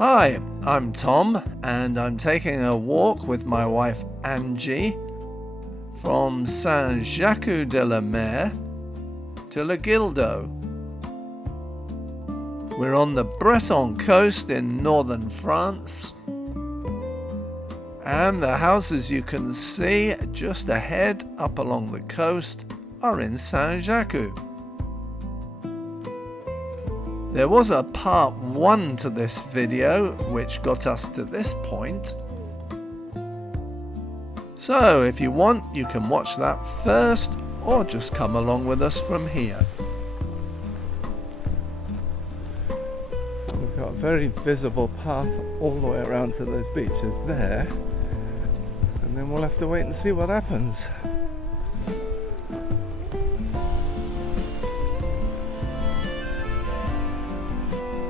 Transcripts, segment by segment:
Hi, I'm Tom, and I'm taking a walk with my wife Angie from Saint-Jacut-de-la-Mer to Le Guildo. We're on the Breton coast in northern France, and the houses you can see just ahead up along the coast are in Saint-Jacut. There was a part 1 to this video which got us to this point. So if you want, you can watch that first or just come along with us from here. We've got a very visible path all the way around to those beaches there, and then we'll have to wait and see what happens.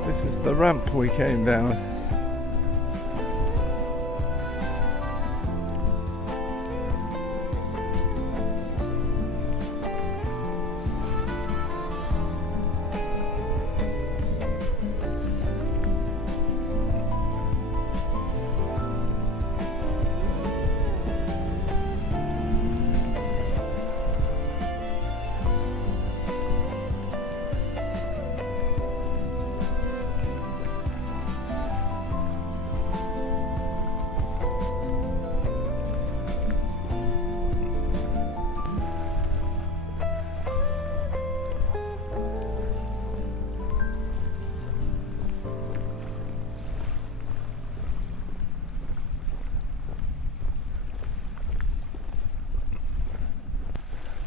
This is the ramp we came down.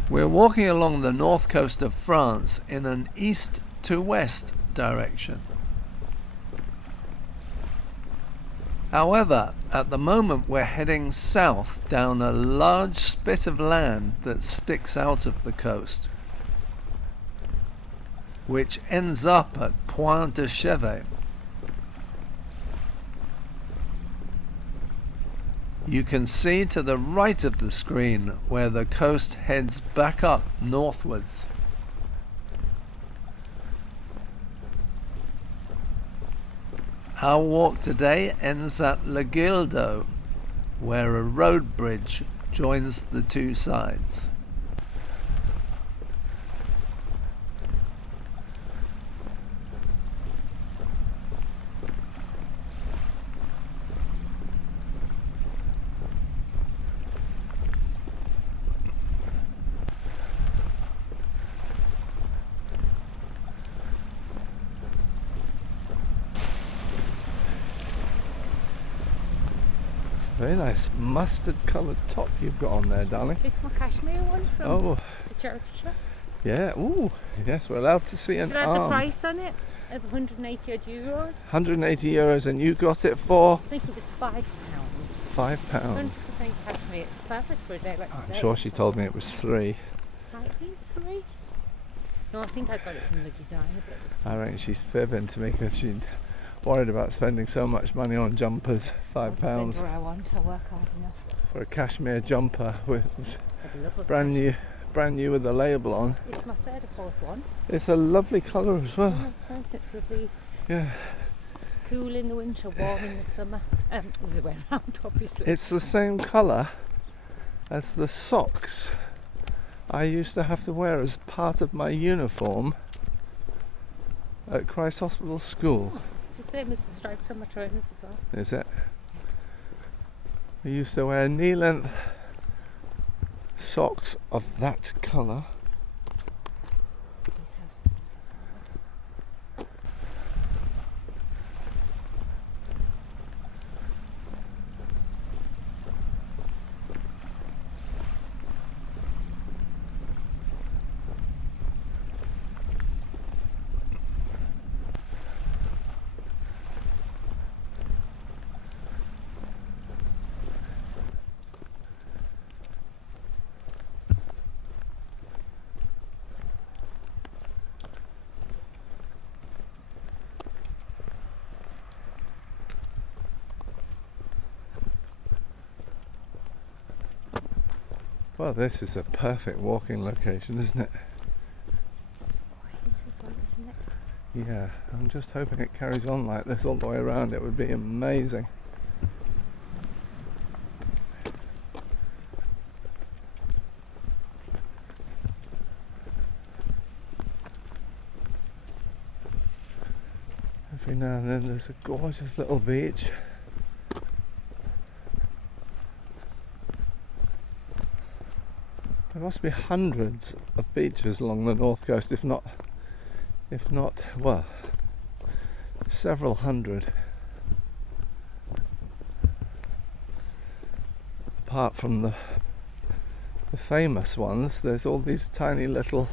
We're walking along the north coast of France in an east to west direction. However, at the moment we're heading south down a large spit of land that sticks out of the coast, which ends up at Point de Chevet. You can see to the right of the screen where the coast heads back up northwards. Our walk today ends at Le Guildo, where a road bridge joins the two sides. Very nice mustard coloured top you've got on there, darling. It's my cashmere one from the charity shop. Yeah, ooh, yes, we're allowed to see an So that's arm. the price on it of 180 odd euros. 180 euros, and you got it for? I think it was £5. £5. 100% cashmere. It's perfect for a day like today. I'm sure she told me it was 3. Might be 3. No, I think I got it from the designer bit. I reckon she's fibbing to me because she's worried about spending so much money on jumpers. £5 I'll spend where I want. I work hard enough. for a cashmere jumper with I'd love a brand new with the label on. It's my third or fourth one. It's a lovely colour as well. Makes sense. It's lovely. Yeah, Cool in the winter, warm in the summer. The other way around, obviously. it's the same colour as the socks I used to have to wear as part of my uniform at Christ Hospital School. It's the same as the stripes on my trainers as well. Is it? We used to wear knee-length socks of that colour. These houses are nice. Well, this is a perfect walking location, isn't it? This is one, isn't it? Yeah, I'm just hoping it carries on like this all the way around. It would be amazing. Every now and then there's a gorgeous little beach. There must be hundreds of beaches along the north coast, if not, well, several hundred. Apart from the famous ones, there's all these tiny little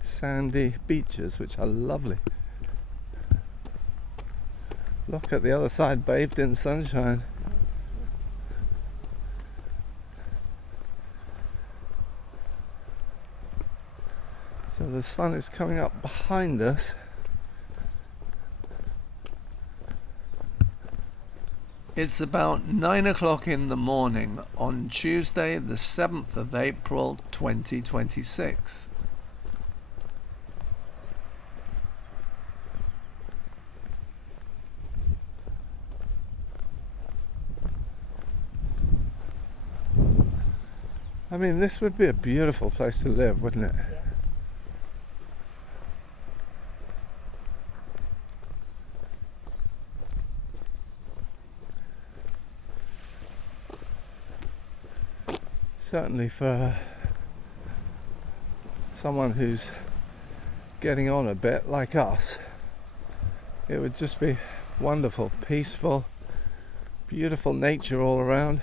sandy beaches which are lovely. Look at the other side, bathed in sunshine. So the sun is coming up behind us. It's about 9 o'clock in the morning on Tuesday the 7th of April 2026. I mean, this would be a beautiful place to live, wouldn't it? Yeah. Certainly for someone who's getting on a bit like us, it would just be wonderful, peaceful, beautiful nature all around.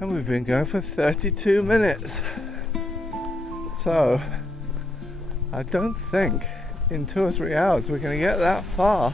And we've been going for 32 minutes. So, I don't think in 2 or 3 hours we're going to get that far.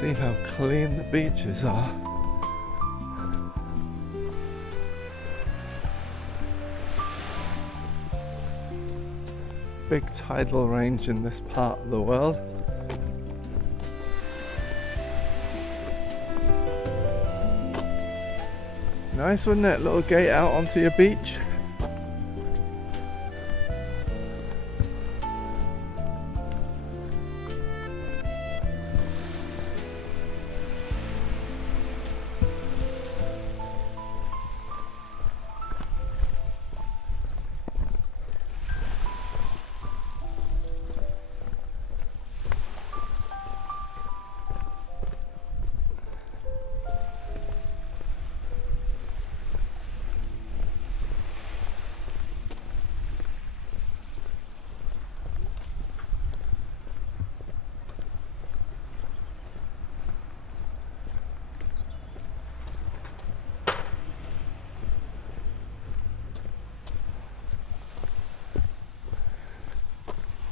See how clean the beaches are. Big tidal range in this part of the world. Nice, wouldn't it? Little gate out onto your beach.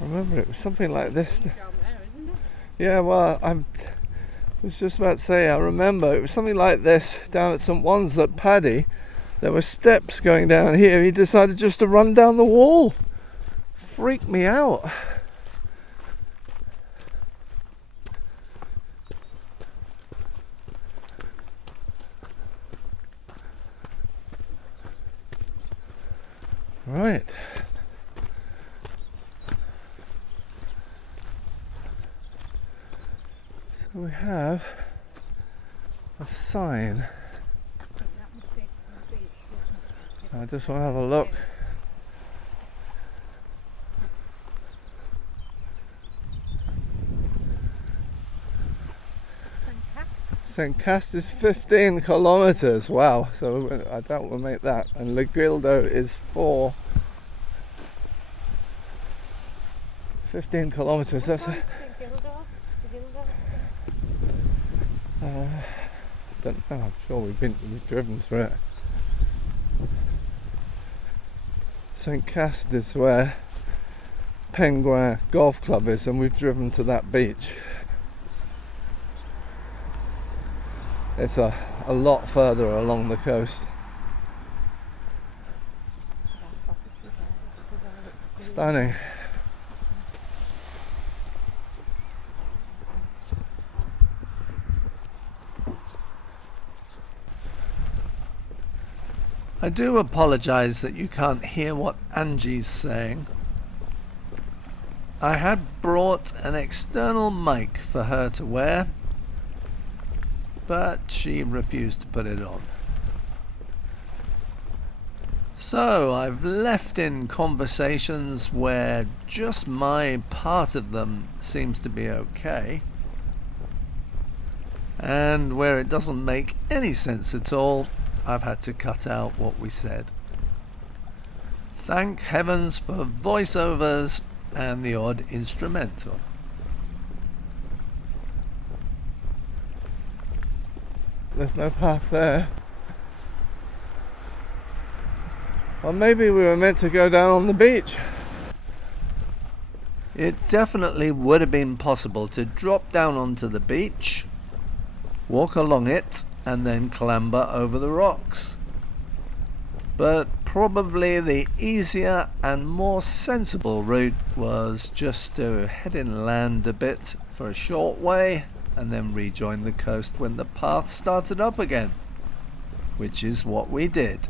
I remember it was something like this. Down there, isn't it? Yeah, well, I was just about to say, I remember it was something like this down at St. Wan's at Paddy. There were steps going down here. He decided just to run down the wall. Freaked me out. Right. So we have a sign. I just want to have a look. Saint-Jacut is 15 kilometers. Wow, so I doubt we'll make that. And Le Guildo is 15 kilometers. That's a, don't know. I'm sure we've driven through it. Saint-Jacut is where Penguin Golf Club is, and we've driven to that beach. It's a lot further along the coast. Stunning. I do apologise that you can't hear what Angie's saying. I had brought an external mic for her to wear, but she refused to put it on. So I've left in conversations where just my part of them seems to be okay, and where it doesn't make any sense at all, I've had to cut out what we said. Thank heavens for voiceovers and the odd instrumental. There's no path there. Well, maybe we were meant to go down on the beach. It definitely would have been possible to drop down onto the beach, walk along it, and then clamber over the rocks. But probably the easier and more sensible route was just to head inland a bit for a short way and then rejoin the coast when the path started up again, which is what we did.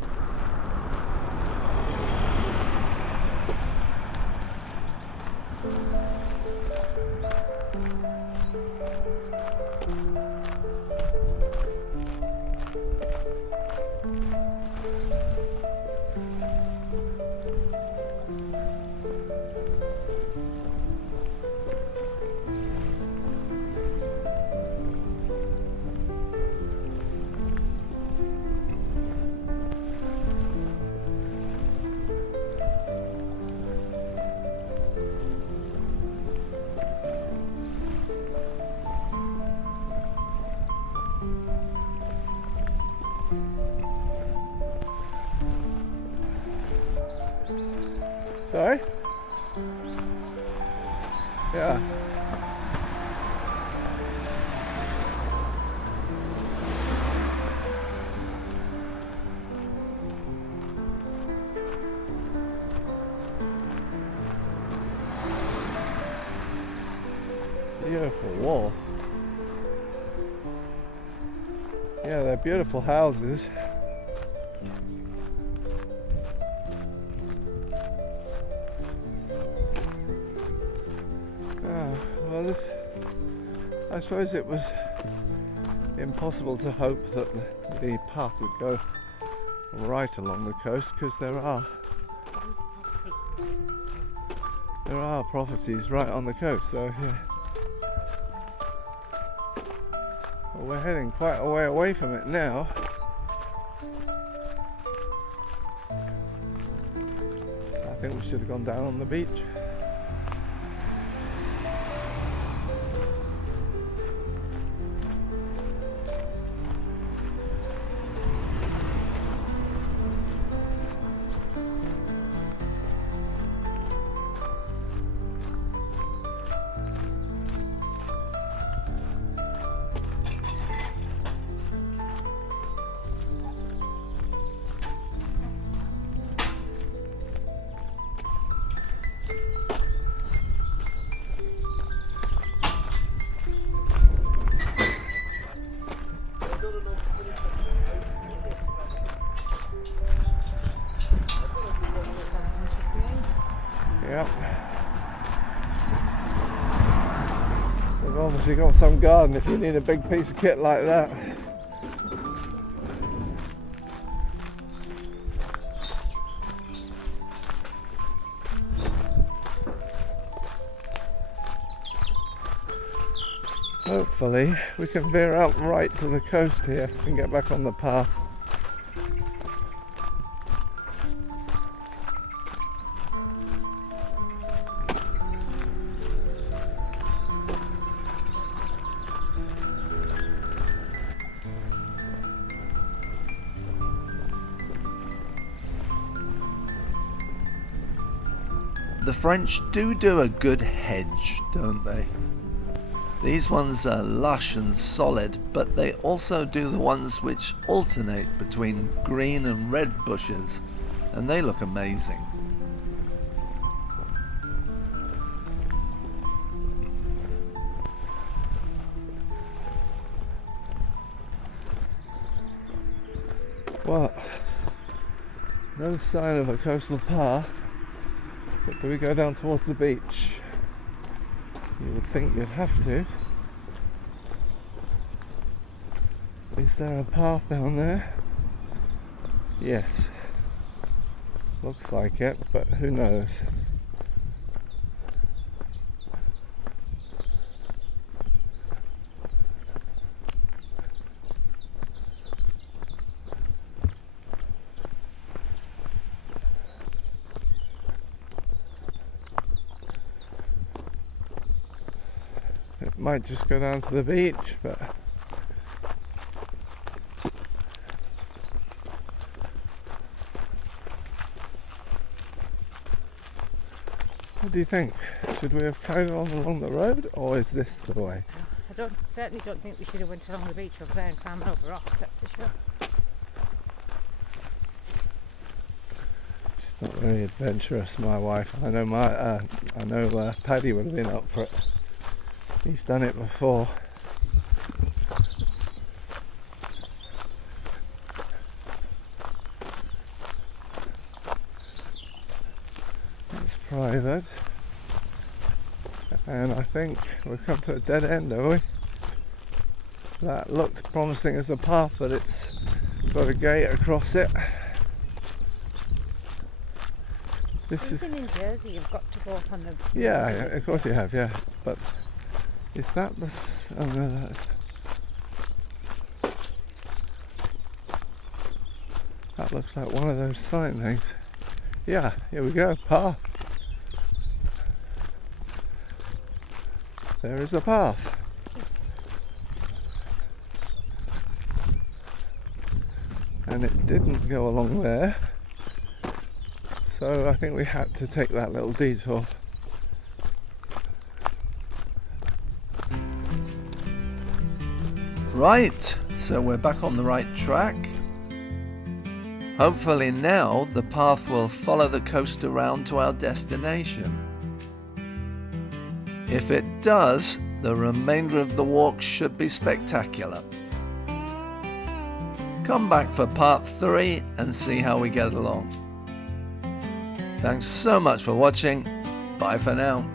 Sorry? Yeah. Beautiful wall. Yeah, they're beautiful houses. Well, I suppose it was impossible to hope that the path would go right along the coast, because there are properties right on the coast. So yeah, well, we're heading quite a way away from it now. I think we should have gone down on the beach. Yep. We've obviously got some garden if you need a big piece of kit like that. Hopefully we can veer out right to the coast here and get back on the path. The French do a good hedge, don't they? These ones are lush and solid, but they also do the ones which alternate between green and red bushes, and they look amazing. Well, no sign of a coastal path, but do we go down towards the beach? You would think you'd have to. Is there a path down there? Yes. Looks like it, but who knows? It might just go down to the beach, but what do you think? Should we have carried on along the road, or is this the way? I certainly don't think we should have went along the beach over there and climbed over rocks, that's for sure. She's not very adventurous, my wife. I know Paddy would have been up for it. He's done it before. It's private, and I think we've come to a dead end, have we? That looks promising as a path, but it's got a gate across it. This is Even in Jersey, you've got to go up on the... yeah, of course you have, yeah. But is that the... oh no, that looks like one of those sign things. Yeah, here we go, path. There is a path. And it didn't go along there. So I think we had to take that little detour. Right, so we're back on the right track. Hopefully now the path will follow the coast around to our destination. If it does, the remainder of the walk should be spectacular. Come back for part 3 and see how we get along. Thanks so much for watching. Bye for now.